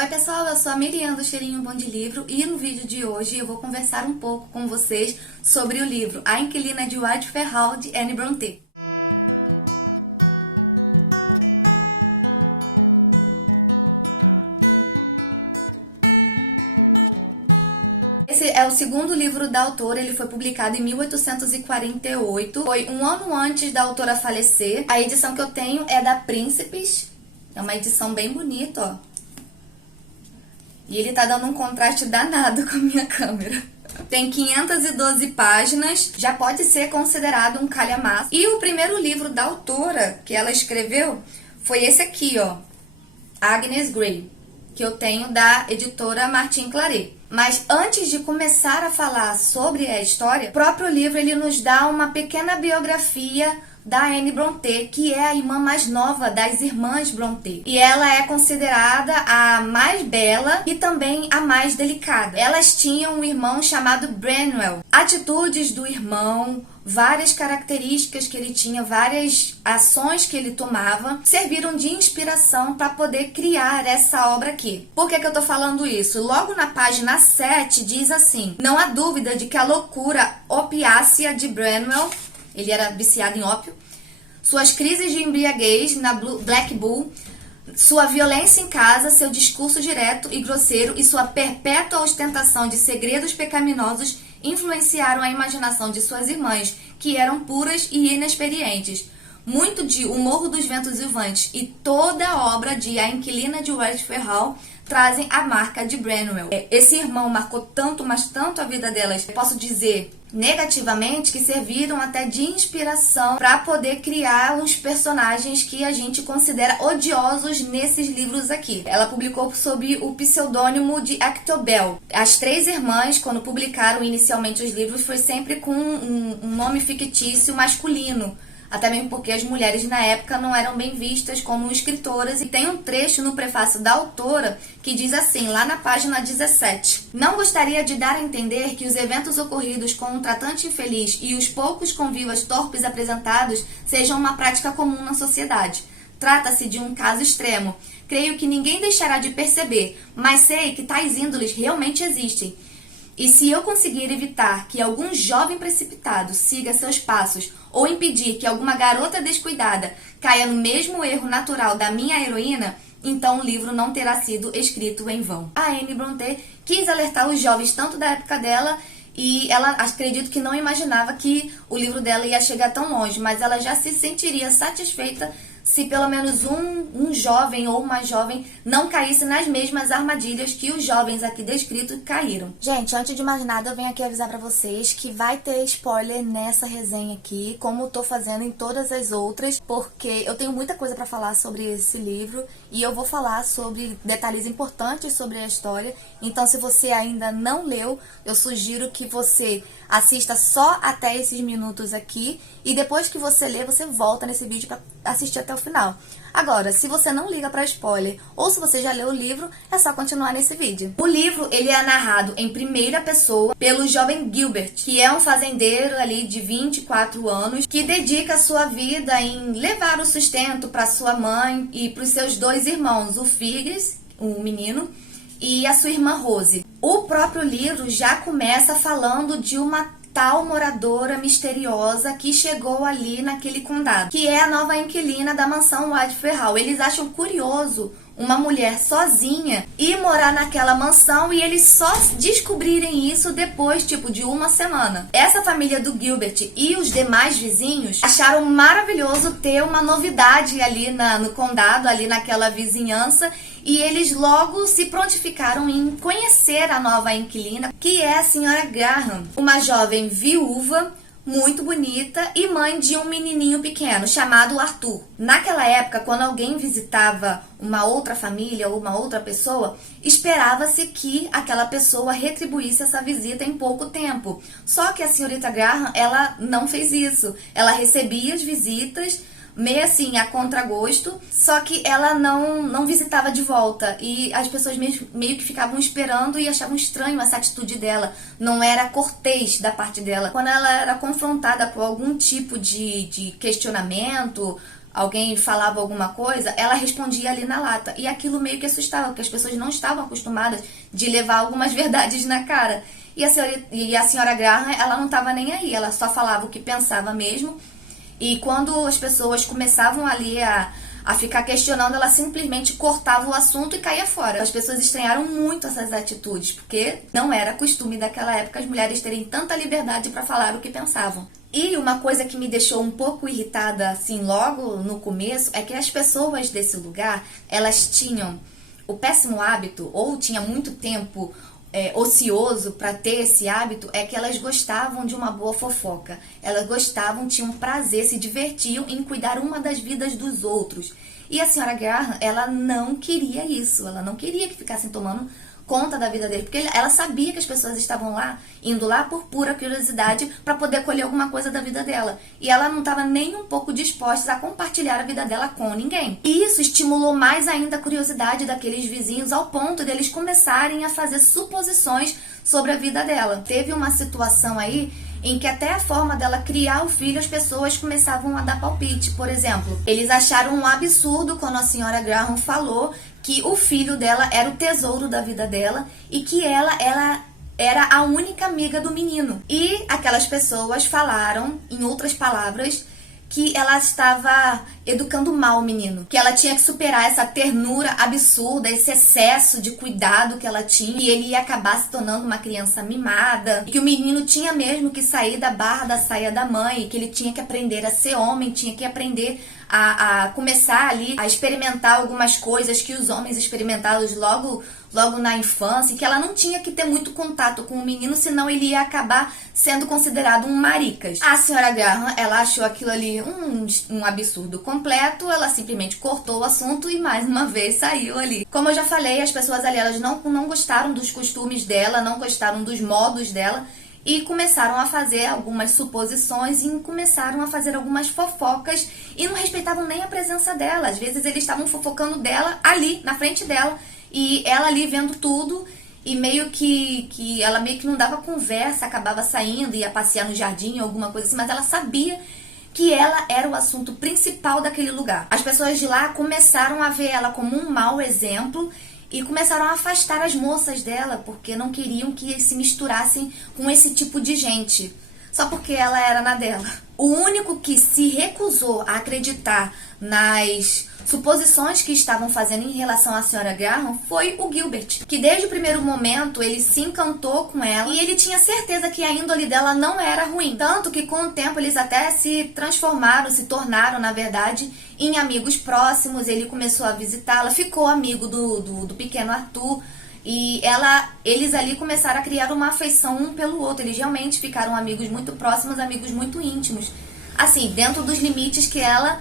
Oi pessoal, eu sou a Miriam do Cheirinho Bom de Livro e no vídeo de hoje eu vou conversar um pouco com vocês sobre o livro A Inquilina de White Hall, de Anne Brontë. Esse é o segundo livro da autora, ele foi publicado em 1848, foi um ano antes da autora falecer. A edição que eu tenho é da Príncipes, é uma edição bem bonita, ó. E ele tá dando um contraste danado com a minha câmera. Tem 512 páginas, já pode ser considerado um calhamaço. E o primeiro livro da autora que ela escreveu foi esse aqui, ó, Agnes Grey, que eu tenho da editora Martin Claret. Mas antes de começar a falar sobre a história, o próprio livro ele nos dá uma pequena biografia da Anne Brontë, que é a irmã mais nova das irmãs Brontë. E ela é considerada a mais bela e também a mais delicada. Elas tinham um irmão chamado Branwell. Atitudes do irmão, várias características que ele tinha, várias ações que ele tomava, serviram de inspiração para poder criar essa obra aqui. Por que eu tô falando isso? Logo na página 7 diz assim: não há dúvida de que a loucura opiácea de Branwell, ele era viciado em ópio, suas crises de embriaguez na Black Bull, sua violência em casa, seu discurso direto e grosseiro e sua perpétua ostentação de segredos pecaminosos influenciaram a imaginação de suas irmãs, que eram puras e inexperientes. Muito de O Morro dos Ventos Uivantes e toda a obra de A Inquilina de White Hall trazem a marca de Branwell. Esse irmão marcou tanto, mas tanto a vida delas, posso dizer negativamente, que serviram até de inspiração para poder criar uns personagens que a gente considera odiosos nesses livros aqui. Ela publicou sob o pseudônimo de Actobel. As três irmãs, quando publicaram inicialmente os livros, foi sempre com um nome fictício masculino. Até mesmo porque as mulheres na época não eram bem vistas como escritoras. E tem um trecho no prefácio da autora que diz assim, lá na página 17. Não gostaria de dar a entender que os eventos ocorridos com um tratante infeliz e os poucos convívios torpes apresentados sejam uma prática comum na sociedade. Trata-se de um caso extremo. Creio que ninguém deixará de perceber, mas sei que tais índoles realmente existem. E se eu conseguir evitar que algum jovem precipitado siga seus passos ou impedir que alguma garota descuidada caia no mesmo erro natural da minha heroína, então o livro não terá sido escrito em vão. A Anne Brontë quis alertar os jovens tanto da época dela, e ela acredito que não imaginava que o livro dela ia chegar tão longe, mas ela já se sentiria satisfeita se pelo menos um jovem ou uma jovem não caísse nas mesmas armadilhas que os jovens aqui descritos caíram. Gente, antes de mais nada, eu venho aqui avisar pra vocês que vai ter spoiler nessa resenha aqui, como eu tô fazendo em todas as outras, porque eu tenho muita coisa pra falar sobre esse livro e eu vou falar sobre detalhes importantes sobre a história. Então, se você ainda não leu, eu sugiro que você assista só até esses minutos aqui e depois que você ler, você volta nesse vídeo pra assistir até o final. Agora, se você não liga para spoiler ou se você já leu o livro, é só continuar nesse vídeo. O livro ele é narrado em primeira pessoa pelo jovem Gilbert, que é um fazendeiro ali de 24 anos que dedica a sua vida em levar o sustento para sua mãe e para os seus dois irmãos, o Fergus, o menino, e a sua irmã Rose. O próprio livro já começa falando de uma tal moradora misteriosa que chegou ali naquele condado, que é a nova inquilina da mansão White Hall. Eles acham curioso uma mulher sozinha ir morar naquela mansão e eles só descobrirem isso depois, tipo, de uma semana. Essa família do Gilbert e os demais vizinhos acharam maravilhoso ter uma novidade ali no condado, ali naquela vizinhança, e eles logo se prontificaram em conhecer a nova inquilina, que é a senhora Graham, uma jovem viúva, muito bonita e mãe de um menininho pequeno chamado Arthur. Naquela época, quando alguém visitava uma outra família ou uma outra pessoa, esperava-se que aquela pessoa retribuísse essa visita em pouco tempo. Só que a senhorita Graham, ela não fez isso. Ela recebia as visitas meio assim, a contragosto, só que ela não visitava de volta, e as pessoas meio que ficavam esperando e achavam estranho essa atitude dela, não era cortês da parte dela. Quando ela era confrontada por algum tipo de questionamento, alguém falava alguma coisa, ela respondia ali na lata. E aquilo meio que assustava, porque as pessoas não estavam acostumadas de levar algumas verdades na cara. E a senhora Graham, ela não estava nem aí, ela só falava o que pensava mesmo. E quando as pessoas começavam ali a ficar questionando, ela simplesmente cortava o assunto e caía fora. As pessoas estranharam muito essas atitudes, porque não era costume daquela época as mulheres terem tanta liberdade para falar o que pensavam. E uma coisa que me deixou um pouco irritada, assim, logo no começo, é que as pessoas desse lugar, elas tinham o péssimo hábito, ou tinha muito tempo ocioso para ter esse hábito, é que elas gostavam de uma boa fofoca. Elas gostavam, tinham prazer, se divertiam em cuidar uma das vidas dos outros. E a senhora Graham, ela não queria isso. Ela não queria que ficassem tomando conta da vida dele, porque ela sabia que as pessoas estavam lá, indo lá por pura curiosidade para poder colher alguma coisa da vida dela. E ela não estava nem um pouco disposta a compartilhar a vida dela com ninguém. E isso estimulou mais ainda a curiosidade daqueles vizinhos, ao ponto deles começarem a fazer suposições sobre a vida dela. Teve uma situação aí em que até a forma dela criar o filho, as pessoas começavam a dar palpite. Por exemplo, eles acharam um absurdo quando a senhora Graham falou que o filho dela era o tesouro da vida dela e que ela era a única amiga do menino. E aquelas pessoas falaram, em outras palavras, que ela estava educando mal o menino, que ela tinha que superar essa ternura absurda, esse excesso de cuidado que ela tinha, e ele ia acabar se tornando uma criança mimada, e que o menino tinha mesmo que sair da barra da saia da mãe, que ele tinha que aprender a ser homem, tinha que aprender a começar ali a experimentar algumas coisas que os homens experimentaram logo na infância, e que ela não tinha que ter muito contato com o menino, senão ele ia acabar sendo considerado um maricas. A senhora Graham, ela achou aquilo ali um absurdo completo, ela simplesmente cortou o assunto e mais uma vez saiu ali. Como eu já falei, as pessoas ali, elas não gostaram dos costumes dela, não gostaram dos modos dela, e começaram a fazer algumas suposições e começaram a fazer algumas fofocas e não respeitavam nem a presença dela. Às vezes eles estavam fofocando dela ali, na frente dela, e ela ali vendo tudo, e meio que ela meio que não dava conversa, acabava saindo, ia passear no jardim, alguma coisa assim, mas ela sabia que ela era o assunto principal daquele lugar. As pessoas de lá começaram a ver ela como um mau exemplo e começaram a afastar as moças dela, porque não queriam que se misturassem com esse tipo de gente, só porque ela era na dela. O único que se recusou a acreditar nas suposições que estavam fazendo em relação à senhora Graham foi o Gilbert, que desde o primeiro momento ele se encantou com ela e ele tinha certeza que a índole dela não era ruim. Tanto que com o tempo eles até se transformaram, se tornaram, na verdade, em amigos próximos. Ele começou a visitá-la, ficou amigo do pequeno Arthur. E eles ali começaram a criar uma afeição um pelo outro. Eles realmente ficaram amigos muito próximos, amigos muito íntimos. Assim, dentro dos limites que ela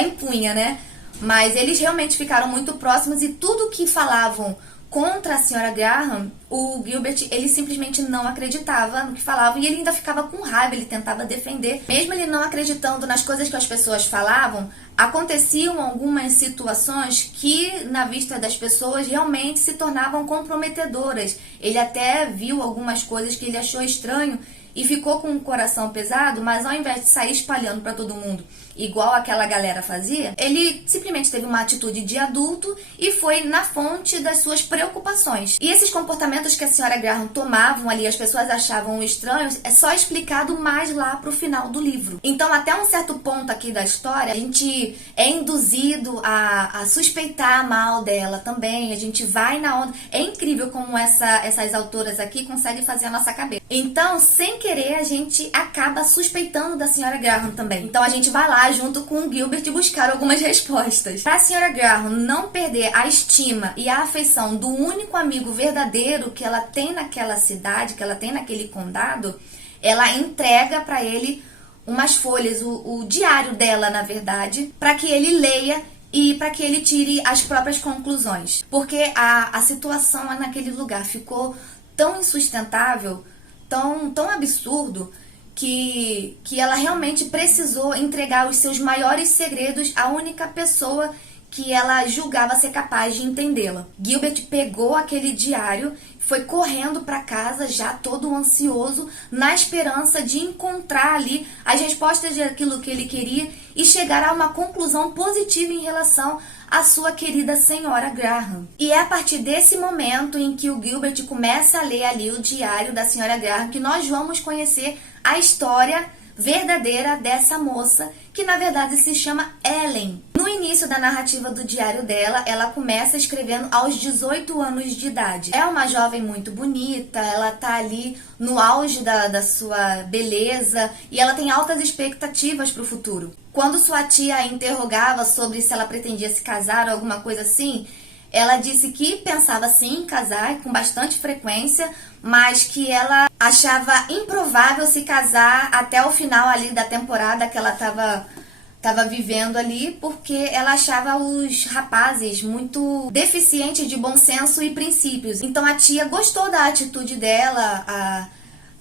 impunha, né? Mas eles realmente ficaram muito próximos e tudo que falavam contra a senhora Graham, o Gilbert, ele simplesmente não acreditava no que falavam e ele ainda ficava com raiva, ele tentava defender. Mesmo ele não acreditando nas coisas que as pessoas falavam, aconteciam algumas situações que, na vista das pessoas, realmente se tornavam comprometedoras. Ele até viu algumas coisas que ele achou estranho e ficou com o coração pesado, mas ao invés de sair espalhando para todo mundo, igual aquela galera fazia, ele simplesmente teve uma atitude de adulto e foi na fonte das suas preocupações. E esses comportamentos que a senhora Graham tomavam ali, as pessoas achavam estranhos, é só explicado mais lá pro final do livro. Então, até um certo ponto aqui da história, a gente é induzido a suspeitar mal dela também, a gente vai na onda. É incrível como essas autoras aqui conseguem fazer a nossa cabeça. Então, sem querer, a gente acaba suspeitando da senhora Graham também. Então, a gente vai lá junto com o Gilbert e buscar algumas respostas. Para a senhora Graham não perder a estima e a afeição do único amigo verdadeiro que ela tem naquela cidade, que ela tem naquele condado, ela entrega para ele umas folhas, o diário dela, na verdade, para que ele leia e para que ele tire as próprias conclusões. Porque a situação naquele lugar ficou tão insustentável, tão absurdo, que ela realmente precisou entregar os seus maiores segredos à única pessoa que ela julgava ser capaz de entendê-la. Gilbert pegou aquele diário, foi correndo para casa, já todo ansioso, na esperança de encontrar ali as respostas daquilo que ele queria e chegar a uma conclusão positiva em relação à sua querida senhora Graham. E é a partir desse momento em que o Gilbert começa a ler ali o diário da senhora Graham que nós vamos conhecer a história verdadeira dessa moça, que na verdade se chama Ellen. No início da narrativa do diário dela, ela começa escrevendo aos 18 anos de idade. É uma jovem muito bonita, ela tá ali no auge da sua beleza e ela tem altas expectativas para o futuro. Quando sua tia a interrogava sobre se ela pretendia se casar ou alguma coisa assim, ela disse que pensava sim em casar com bastante frequência, mas que ela achava improvável se casar até o final ali da temporada que ela estava vivendo ali, porque ela achava os rapazes muito deficientes de bom senso e princípios. Então a tia gostou da atitude dela,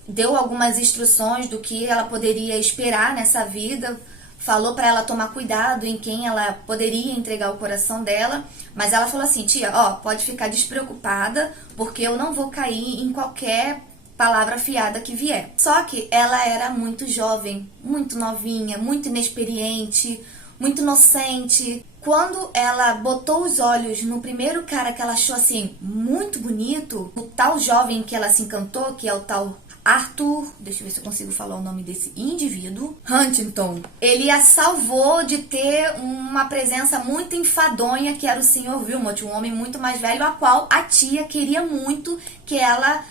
deu algumas instruções do que ela poderia esperar nessa vida, falou para ela tomar cuidado em quem ela poderia entregar o coração dela, mas ela falou assim: tia, pode ficar despreocupada, porque eu não vou cair em qualquer palavra fiada que vier. Só que ela era muito jovem, muito novinha, muito inexperiente, muito inocente. Quando ela botou os olhos no primeiro cara que ela achou assim muito bonito, o tal jovem que ela se encantou, que é o tal Arthur, deixa eu ver se eu consigo falar o nome desse indivíduo, Huntington. Ele a salvou de ter uma presença muito enfadonha, que era o Sr. Wilmot, um homem muito mais velho, a qual a tia queria muito que ela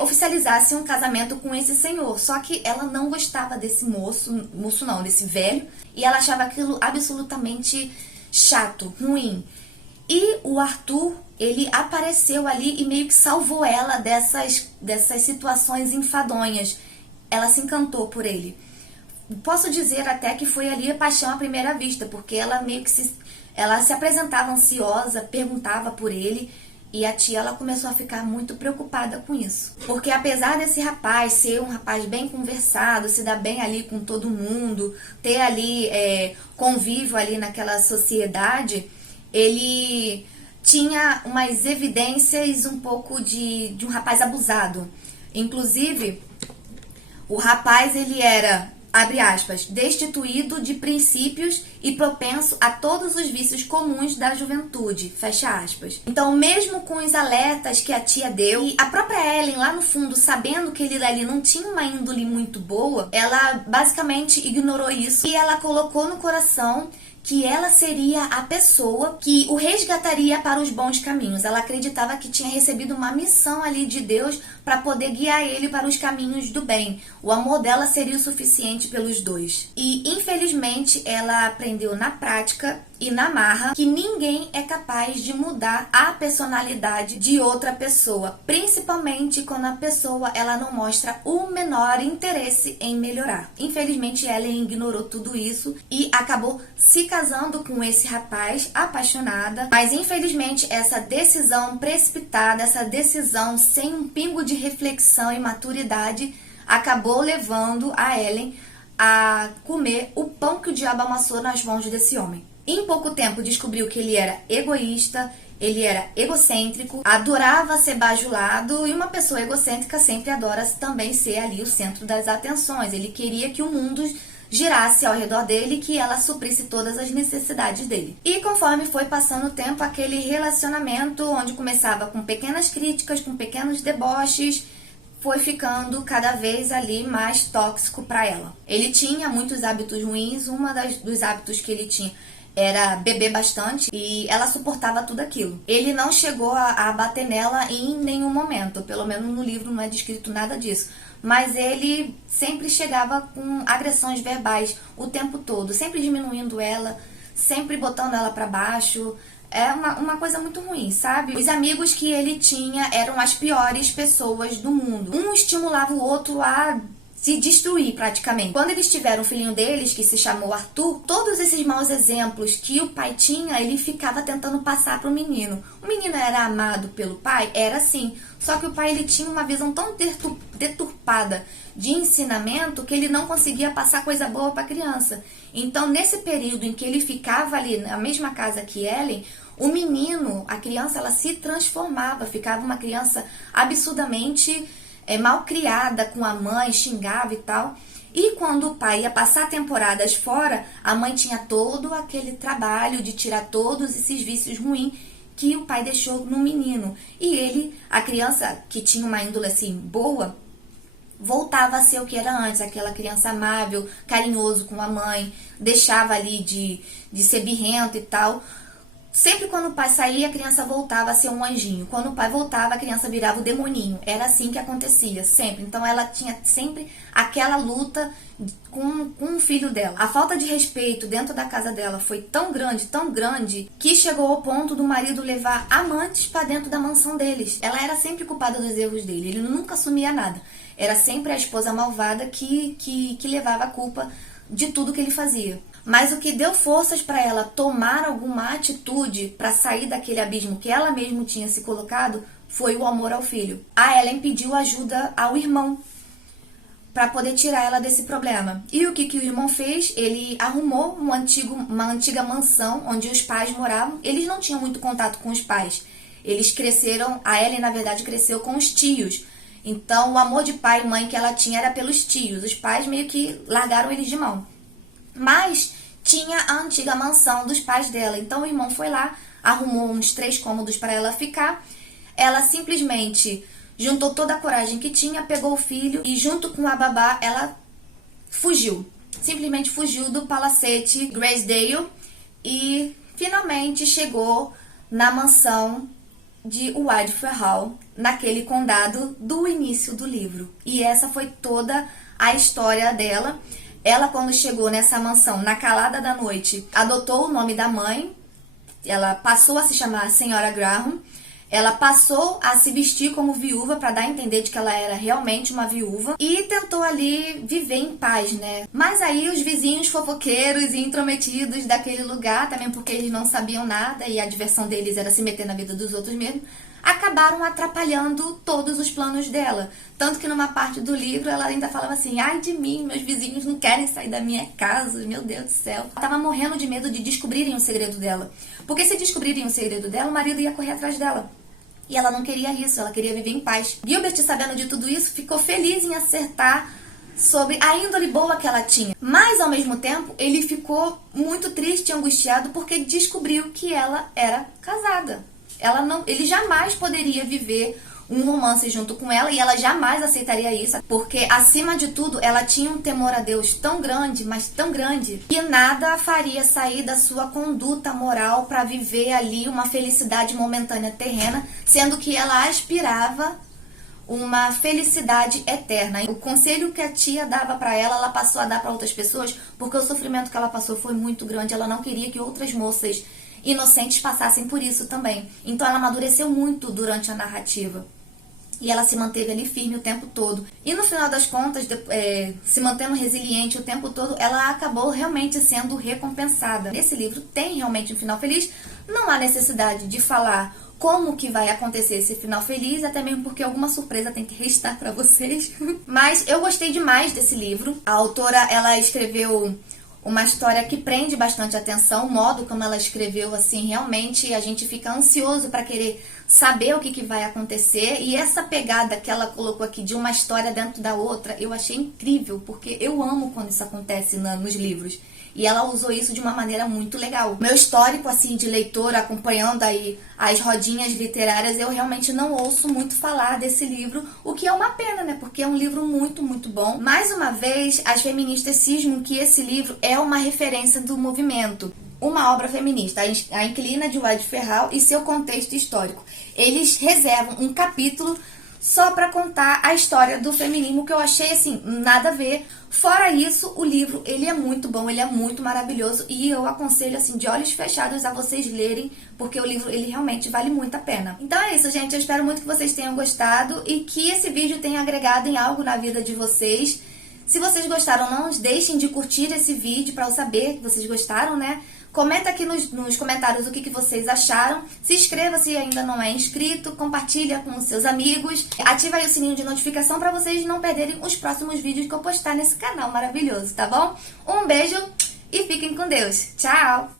oficializasse um casamento com esse senhor. Só que ela não gostava desse desse velho, e ela achava aquilo absolutamente chato, ruim. E o Arthur, ele apareceu ali e meio que salvou ela dessas situações enfadonhas. Ela se encantou por ele. Posso dizer até que foi ali a paixão à primeira vista, porque ela meio que ela se apresentava ansiosa, perguntava por ele, e a tia ela começou a ficar muito preocupada com isso. Porque apesar desse rapaz ser um rapaz bem conversado, se dar bem ali com todo mundo, ter ali convívio ali naquela sociedade, ele tinha umas evidências um pouco de um rapaz abusado. Inclusive, o rapaz ele era, abre aspas, destituído de princípios e propenso a todos os vícios comuns da juventude, fecha aspas. Então, mesmo com os alertas que a tia deu, e a própria Ellen lá no fundo, sabendo que ele ali não tinha uma índole muito boa, ela basicamente ignorou isso e ela colocou no coração que ela seria a pessoa que o resgataria para os bons caminhos. Ela acreditava que tinha recebido uma missão ali de Deus para poder guiar ele para os caminhos do bem. O amor dela seria o suficiente pelos dois. E, infelizmente, ela aprendeu na prática e na marra que ninguém é capaz de mudar a personalidade de outra pessoa, principalmente quando a pessoa ela não mostra o menor interesse em melhorar. Infelizmente, Ellen ignorou tudo isso e acabou se casando com esse rapaz, apaixonada, mas infelizmente essa decisão precipitada, essa decisão sem um pingo de reflexão e maturidade, acabou levando a Ellen a comer o pão que o diabo amassou nas mãos desse homem. Em pouco tempo descobriu que ele era egoísta, ele era egocêntrico, adorava ser bajulado, e uma pessoa egocêntrica sempre adora também ser ali o centro das atenções. Ele queria que o mundo girasse ao redor dele, que ela suprisse todas as necessidades dele. E conforme foi passando o tempo, aquele relacionamento onde começava com pequenas críticas, com pequenos deboches, foi ficando cada vez ali mais tóxico para ela. Ele tinha muitos hábitos ruins, dos hábitos que ele tinha era beber bastante, e ela suportava tudo aquilo. Ele não chegou a bater nela em nenhum momento, pelo menos no livro não é descrito nada disso, mas ele sempre chegava com agressões verbais o tempo todo, sempre diminuindo ela, sempre botando ela para baixo. É uma coisa muito ruim, sabe? Os amigos que ele tinha eram as piores pessoas do mundo. Um estimulava o outro a se destruir praticamente. Quando eles tiveram o filhinho deles, que se chamou Arthur, todos esses maus exemplos que o pai tinha, ele ficava tentando passar pro menino. O menino era amado pelo pai? Era sim. Só que o pai, ele tinha uma visão tão deturpada de ensinamento que ele não conseguia passar coisa boa para a criança. Então, nesse período em que ele ficava ali na mesma casa que Ellen, o menino, a criança, ela se transformava, ficava uma criança absurdamente mal criada com a mãe, xingava e tal. E quando o pai ia passar temporadas fora, a mãe tinha todo aquele trabalho de tirar todos esses vícios ruins que o pai deixou no menino. E ele, a criança que tinha uma índole assim boa, voltava a ser o que era antes, aquela criança amável, carinhoso com a mãe, deixava ali de ser birrento e tal. Sempre quando o pai saía, a criança voltava a ser um anjinho. Quando o pai voltava, a criança virava o demoninho. Era assim que acontecia, sempre. Então ela tinha sempre aquela luta com o filho dela. A falta de respeito dentro da casa dela foi tão grande, que chegou ao ponto do marido levar amantes para dentro da mansão deles. Ela era sempre culpada dos erros dele, ele nunca assumia nada. Era sempre a esposa malvada que levava a culpa de tudo que ele fazia. Mas o que deu forças para ela tomar alguma atitude para sair daquele abismo que ela mesma tinha se colocado foi o amor ao filho. A Ellen pediu ajuda ao irmão para poder tirar ela desse problema. E o que o irmão fez? Ele arrumou uma antiga mansão onde os pais moravam. Eles não tinham muito contato com os pais. Eles cresceram, a Ellen na verdade cresceu com os tios. Então o amor de pai e mãe que ela tinha era pelos tios. Os pais meio que largaram eles de mão. Mas tinha a antiga mansão dos pais dela. Então o irmão foi lá, arrumou uns 3 cômodos para ela ficar. Ela simplesmente juntou toda a coragem que tinha, pegou o filho e junto com a babá ela fugiu. Simplesmente fugiu do palacete Graysdale e finalmente chegou na mansão de Wildfire Hall, naquele condado do início do livro. E essa foi toda a história dela. Ela, quando chegou nessa mansão, na calada da noite, adotou o nome da mãe. Ela passou a se chamar Senhora Graham. Ela passou a se vestir como viúva para dar a entender de que ela era realmente uma viúva. E tentou ali viver em paz, né? Mas aí os vizinhos fofoqueiros e intrometidos daquele lugar, também porque eles não sabiam nada e a diversão deles era se meter na vida dos outros mesmo, acabaram atrapalhando todos os planos dela. Tanto que numa parte do livro ela ainda falava assim: ai de mim, meus vizinhos não querem sair da minha casa, meu Deus do céu. Ela tava morrendo de medo de descobrirem o segredo dela. Porque se descobrirem o segredo dela, o marido ia correr atrás dela. E ela não queria isso, ela queria viver em paz. Gilbert, sabendo de tudo isso, ficou feliz em acertar sobre a índole boa que ela tinha. Mas, ao mesmo tempo, ele ficou muito triste e angustiado porque descobriu que ela era casada. Ele jamais poderia viver um romance junto com ela e ela jamais aceitaria isso, porque acima de tudo ela tinha um temor a Deus tão grande, mas tão grande, que nada a faria sair da sua conduta moral para viver ali uma felicidade momentânea terrena, sendo que ela aspirava uma felicidade eterna. O conselho que a tia dava para ela passou a dar para outras pessoas, porque o sofrimento que ela passou foi muito grande. Ela não queria que outras moças inocentes passassem por isso também. Então ela amadureceu muito durante a narrativa. E ela se manteve ali firme o tempo todo. E no final das contas, se mantendo resiliente o tempo todo, ela acabou realmente sendo recompensada. Nesse livro tem realmente um final feliz. Não há necessidade de falar como que vai acontecer esse final feliz, até mesmo porque alguma surpresa tem que restar para vocês. Mas eu gostei demais desse livro. A autora, ela escreveu uma história que prende bastante atenção. O modo como ela escreveu, assim, realmente a gente fica ansioso para querer saber o que vai acontecer. E essa pegada que ela colocou aqui de uma história dentro da outra, eu achei incrível, porque eu amo quando isso acontece nos livros. E ela usou isso de uma maneira muito legal. Meu histórico, assim, de leitora, acompanhando aí as rodinhas literárias, eu realmente não ouço muito falar desse livro, o que é uma pena, né? Porque é um livro muito, muito bom. Mais uma vez, as feministas cismam que esse livro é uma referência do movimento. Uma obra feminista, a Inquilina de Wildfire Hall e seu contexto histórico. Eles reservam um capítulo só para contar a história do feminismo, que eu achei, assim, nada a ver. Fora isso, o livro, ele é muito bom, ele é muito maravilhoso e eu aconselho, assim, de olhos fechados a vocês lerem, porque o livro, ele realmente vale muito a pena. Então é isso, gente, eu espero muito que vocês tenham gostado e que esse vídeo tenha agregado em algo na vida de vocês. Se vocês gostaram, não deixem de curtir esse vídeo para eu saber que vocês gostaram, né? Comenta aqui nos comentários o que vocês acharam. Se inscreva se ainda não é inscrito. Compartilha com os seus amigos. Ativa aí o sininho de notificação para vocês não perderem os próximos vídeos que eu postar nesse canal maravilhoso, tá bom? Um beijo e fiquem com Deus. Tchau!